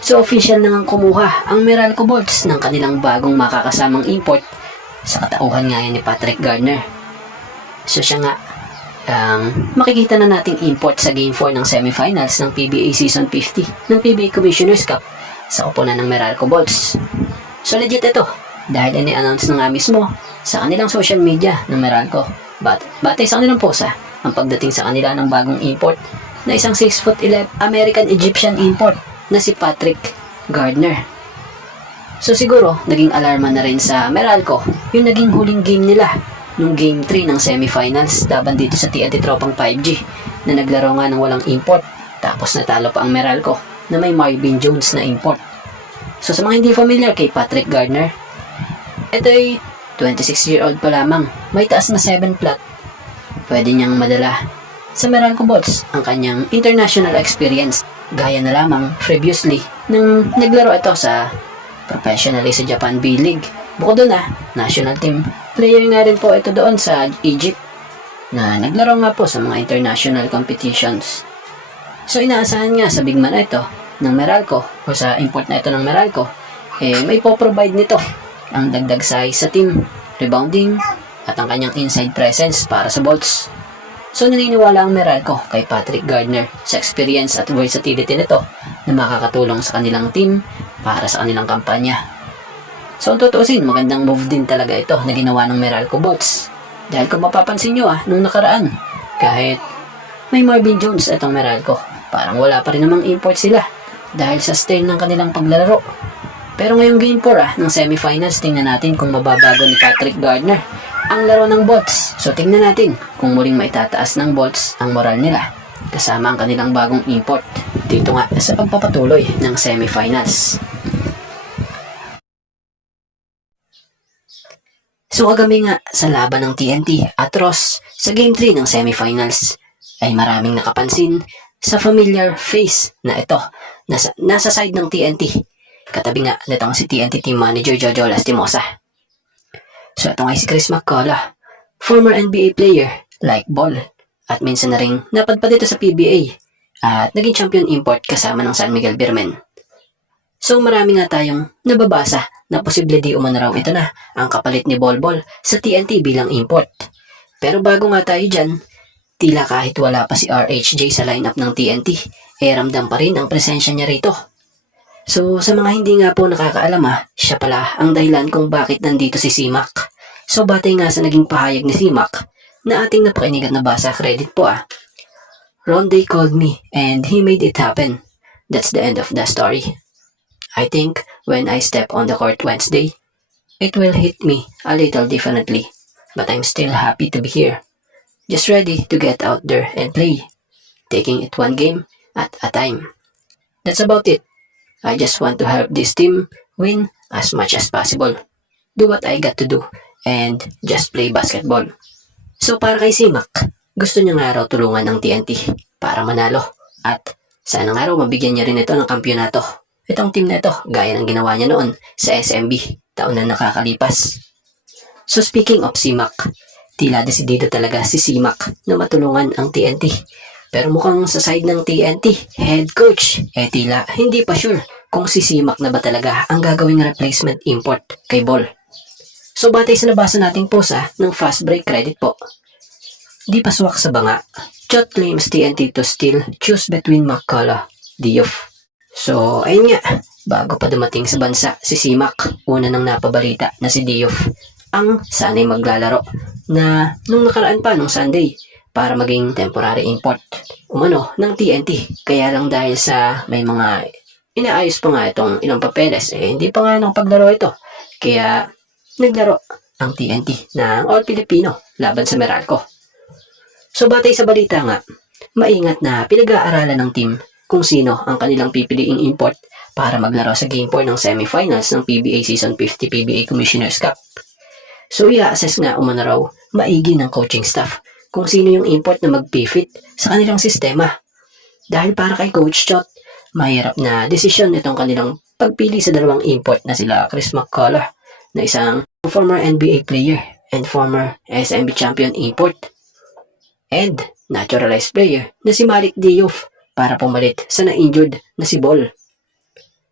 So official na ngang kumuha ang Meralco Bolts ng kanilang bagong makakasamang import sa katauhan nga yan ni Patrick Gardner. So siya nga ang makikita na nating import sa Game 4 ng semifinals ng PBA Season 50 ng PBA Commissioner's Cup sa koponan ng Meralco Bolts. So legit ito dahil ini-announce na nga mismo sa kanilang social media ng Meralco batay sa kanilang posa ang pagdating sa kanila ng bagong import na isang 6'11" American-Egyptian import na si Patrick Gardner. So siguro naging alarma na rin sa Meralco yung naging huling game nila nung Game 3 ng semifinals laban dito sa TNT Tropang 5G na naglaro nga ng walang import tapos natalo pa ang Meralco na may Marvin Jones na import. So sa mga hindi familiar kay Patrick Gardner, ito ay 26-year-old pa lamang, may taas na 7 flat. Pwede niyang madala sa Meralco Bolts ang kanyang international experience gaya na lamang previously nang naglaro ito sa professionally sa Japan B-League. Bukod doon national team player nga rin po ito doon sa Egypt na naglaro nga po sa mga international competitions. So inaasahan nga sa big man na ito ng Meralco o sa import na ito ng Meralco may po-provide nito ang dagdag size sa team, rebounding at ang kanyang inside presence para sa Bolts. So naniniwala ang Meralco kay Patrick Gardner sa experience at versatility nito na makakatulong sa kanilang team para sa kanilang kampanya. So ang tutuusin, magandang move din talaga ito na ginawa ng Meralco Bolts. Dahil kung mapapansin nyo nung nakaraan, kahit may Marvin Jones itong Meralco, parang wala pa rin namang import sila dahil sa style ng kanilang paglalaro. Pero ngayong Game 4 ng semifinals, tingnan natin kung mababago ni Patrick Gardner ang laro ng Bolts. So tingnan natin kung muling maitataas ng Bolts ang moral nila kasama ang kanilang bagong import dito nga sa pagpapatuloy ng semifinals. So kagabi nga sa laban ng TNT at Ross sa Game 3 ng semifinals ay maraming nakapansin sa familiar face na ito nasa side ng TNT. Katabi nga nitong si TNT Team Manager Jojo Lastimosa. So ito nga si Chris McCullough, former NBA player like ball at minsan na rin napadpad dito sa PBA at naging champion import kasama ng San Miguel Beermen. So marami nga tayong nababasa na posible di umano raw ito na ang kapalit ni Bol sa TNT bilang import. Pero bago nga tayo dyan, tila kahit wala pa si RHJ sa lineup ng TNT, ramdam pa rin ang presensya niya rito. So sa mga hindi nga po nakakaalam siya pala ang dahilan kung bakit nandito si C-Mac. So batay nga sa naging pahayag ni C-Mac na ating napakinig at nabasa, credit po Ronde called me and he made it happen. That's the end of the story. I think when I step on the court Wednesday, it will hit me a little differently, but I'm still happy to be here. Just ready to get out there and play, taking it one game at a time. That's about it. I just want to help this team win as much as possible. Do what I got to do and just play basketball. So para kay C-Mac, gusto niya nga raw tulungan ng TNT para manalo at sana nga raw mabigyan niya rin ito ng kampyonato. Itong team na ito, gaya ng ginawa niya noon sa SMB, taon na nakakalipas. So speaking of C-Mac, tila desidido talaga si C-Mac na matulungan ang TNT. Pero mukhang sa side ng TNT, head coach, tila hindi pa sure kung si C-Mac na ba talaga ang gagawing replacement import kay Bol. So batay sa nabasa nating post ng fast break, credit po. Di paswak sa banga, Chot claims TNT to still choose between McCullough, Diouf. So, ayun nga, bago pa dumating sa bansa si C-Mac, una nang napabalita na si Diouf ang sanay maglalaro na nung nakaraan pa nung Sunday para maging temporary import umano ng TNT. Kaya lang dahil sa may mga inaayos pa nga itong ilang papeles, hindi pa nga nakapaglaro ito. Kaya naglaro ang TNT ng All Filipino laban sa Meralco. So batay sa balita nga, maingat na pinag-aaralan ng team kung sino ang kanilang pipiliing import para maglaro sa Game 4 ng semifinals ng PBA Season 50 PBA Commissioner's Cup. So i-assess nga umano raw maigi ng coaching staff kung sino yung import na mag-fit sa kanilang sistema. Dahil para kay Coach Chot, mahirap na desisyon itong kanilang pagpili sa dalawang import na sila Chris McCullough na isang former NBA player and former SMB champion import and naturalized player na si Malik Diouf para pumalit sa na-injured na si Bol.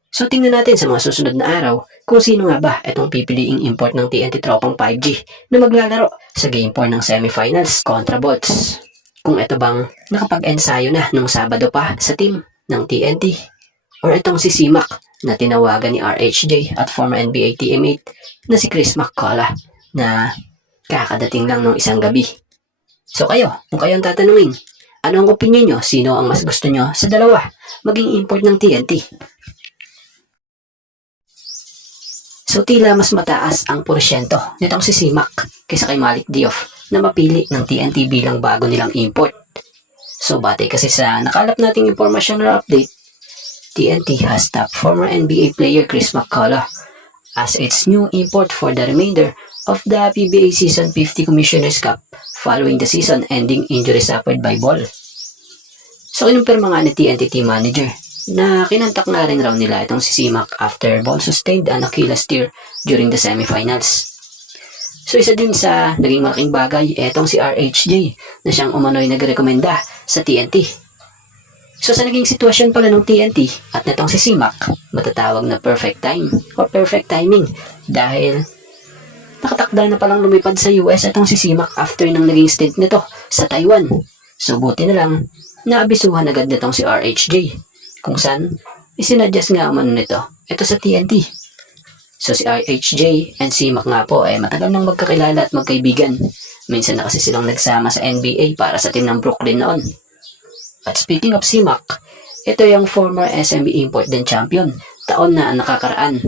So tingnan natin sa mga susunod na araw kung sino nga ba itong pipiliing import ng TNT Tropang 5G na maglalaro sa Game 4 ng semifinals kontra Bots. Kung ito bang nakapag-ensayo na nung Sabado pa sa team ng TNT or itong si Simak na tinawagan ni RHJ at former NBA teammate na si Chris McCullough na kakadating lang nung isang gabi. So kayo, kung kayo ang tatanungin, ano ang opinion nyo? Sino ang mas gusto nyo sa dalawa maging import ng TNT? So tila mas mataas ang porsyento nitong si Simak kaysa kay Malik Diouf na mapili ng TNT bilang bago nilang import. So batay kasi sa nakalap nating impormasyon or update, TNT has tapped former NBA player Chris McCullough as its new import for the remainder of the PBA Season 50 Commissioner's Cup following the season-ending injury suffered by Ball. So kinumpirma nga ni TNT team manager na kinontak na rin raw nila itong si Simak after Ball sustained an Achilles tear during the semifinals. So isa din sa naging malaking bagay etong si RHJ na siyang umano'y nagrekomenda sa TNT. So sa naging sitwasyon pala ng TNT at netong si Simak, matatawag na perfect time or perfect timing dahil nakatakda na palang lumipad sa US itong si Simak after ng naging stint nito sa Taiwan. So buti na lang naabisuhan agad nitong si RHJ kung saan isinadjust nga umano nito ito sa TNT. So si RHJ and Simak nga po ay matagal nang magkakilala at magkaibigan. Minsan na kasi silang nagsama sa NBA para sa team ng Brooklyn noon. At speaking of Simak, ito yung former SMB Import din champion taon na nakakaraan.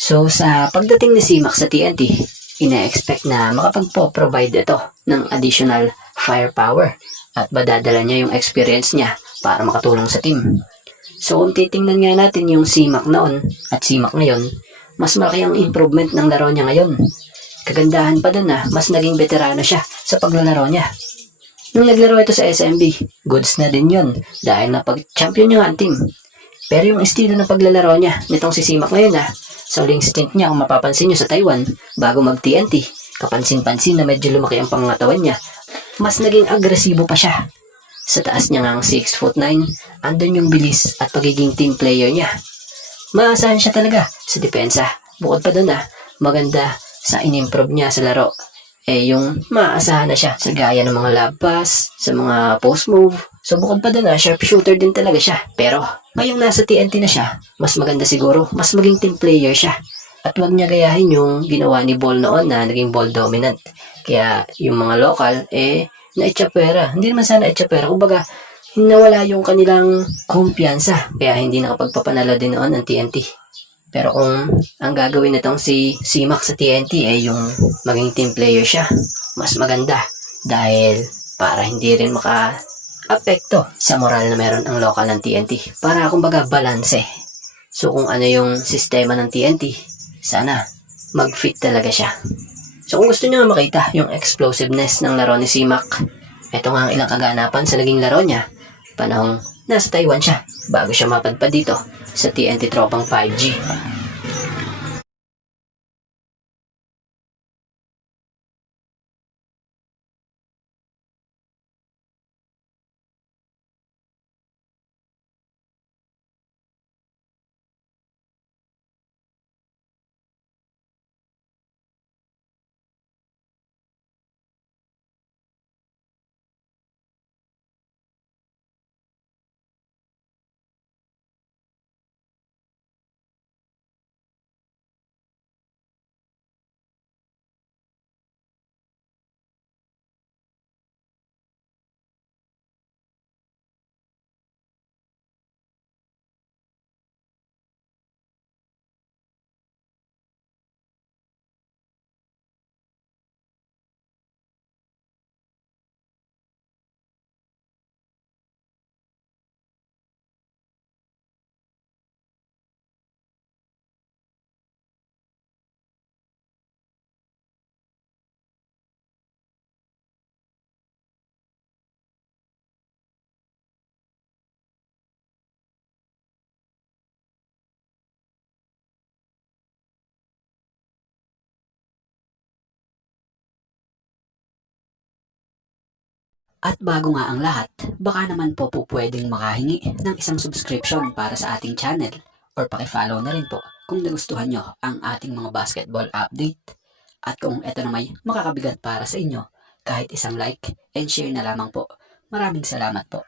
So sa pagdating ni Simak sa TNT, ina-expect na makapagpo-provide ito ng additional firepower at madadala niya yung experience niya para makatulong sa team. So kung titingnan nga natin yung Simak noon at Simak ngayon, mas malaki ang improvement ng laro niya ngayon. Kagandahan pa dun na mas naging veterano siya sa paglalaro niya. Nung naglaro ito sa SMB, goods na din yun dahil napag-champion niya ang team. Pero yung estilo ng paglalaro niya nitong si Simak ngayon sa uling stint niya kung mapapansin niyo sa Taiwan bago mag-TNT, kapansin-pansin na medyo lumaki ang pangatawan niya, mas naging agresibo pa siya. Sa taas niya ngang 6'9", andun yung bilis at pagiging team player niya. Maasahan siya talaga sa depensa. Bukod pa doon maganda sa in-improve niya sa laro. Yung maasahan na siya sa gaya ng mga lob pass, sa mga post move. So bukod pa doon sharpshooter din talaga siya. Pero ngayong nasa TNT na siya, mas maganda siguro, mas maging team player siya. At huwag niya gayahin yung ginawa ni Ball noon na naging ball dominant. Kaya yung mga local, na-echapera. Hindi naman sana echapera. Kumbaga, nawala yung kanilang kumpiyansa. Kaya hindi nakapagpapanalo din noon ang TNT. Pero kung ang gagawin nitong si Simak sa TNT yung maging team player siya, mas maganda. Dahil para hindi rin maka-apekto sa moral na meron ang local ng TNT. Para kumbaga balanse. So kung ano yung sistema ng TNT, sana mag-fit talaga siya. So kung gusto nyo makita yung explosiveness ng laro ni Simak, ito nga ang ilang kaganapan sa naging laro niya panahong nasa Taiwan siya bago siya mapadpad dito sa TNT Tropang 5G. At bago nga ang lahat, baka naman po pwedeng makahingi ng isang subscription para sa ating channel or paki-follow na rin po kung nagustuhan nyo ang ating mga basketball update. At kung ito na may makakabigat para sa inyo, kahit isang like and share na lamang po. Maraming salamat po.